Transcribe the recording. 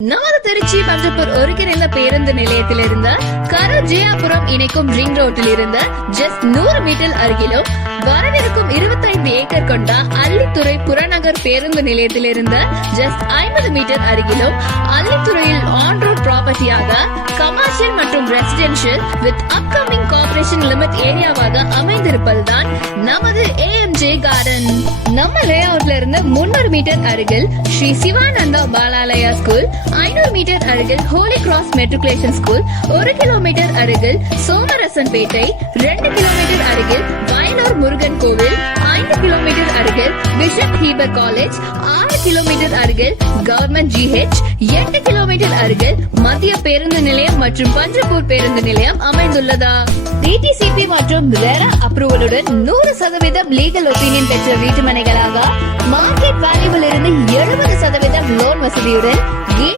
நமது திருச்சி பஞ்சப்பூர் ஒருங்கிணைந்த பேருந்து நிலையத்திலிருந்து கரூர் ஜியாபுரம் இணைக்கும் ரிங் ரோட்டில் இருந்து ஜஸ்ட் நூறு மீட்டர் அருகிலும் வரவிருக்கும் இருபத்தைந்து ஏக்கர் கொண்ட அள்ளித்துறை புறநகர் பேருந்து நிலையத்தில் நிலையத்திலிருந்து ஜஸ்ட் ஐம்பது மீட்டர் அருகிலும் அள்ளித்துறையில் ஆன் ரோட் ப்ராப்பர்ட்டியாக கமர்ஷியல் மற்றும் residential with upcoming corporation limit ஏரியாவாக அமைந்திருப்பதுதான் நமது ஜே கார்டன். நம்ம லே அவுட்ல இருந்து முன்னூறு மீட்டர் அருகில் ஸ்ரீ சிவானந்தா பாலாலயா ஸ்கூல் ஐநூறு மீட்டர் அருகில் ஹோலி கிராஸ் மெட்ரிகுலேஷன் ஸ்கூல் ஒரு கிலோமீட்டர் அருகில் சோமரசன் பேட்டை ரெண்டு கிலோமீட்டர் அருகில் வயலூர் முருகன் கோவில் அருகில் பிஷப் ஹீபர் காலேஜ் ஆறு கிலோமீட்டர் அருகில் கவர்மெண்ட் ஜிஹெச் எட்டு கிலோமீட்டர் அருகில் மத்திய பேருந்து நிலையம் மற்றும் பஞ்சப்பூர் பேருந்து நிலையம் அமைந்துள்ளதா? டிடிசிபி மற்றும் ரெரா அப்ரூவலுடன் நூறு சதவீதம் லீகல் ஒப்பீனியன் பெற்ற வீட்டுமனைகளாக மார்க்கெட் வேல்யூவில் இருந்து எழுபது சதவீதம் லோன் வசதியுடன்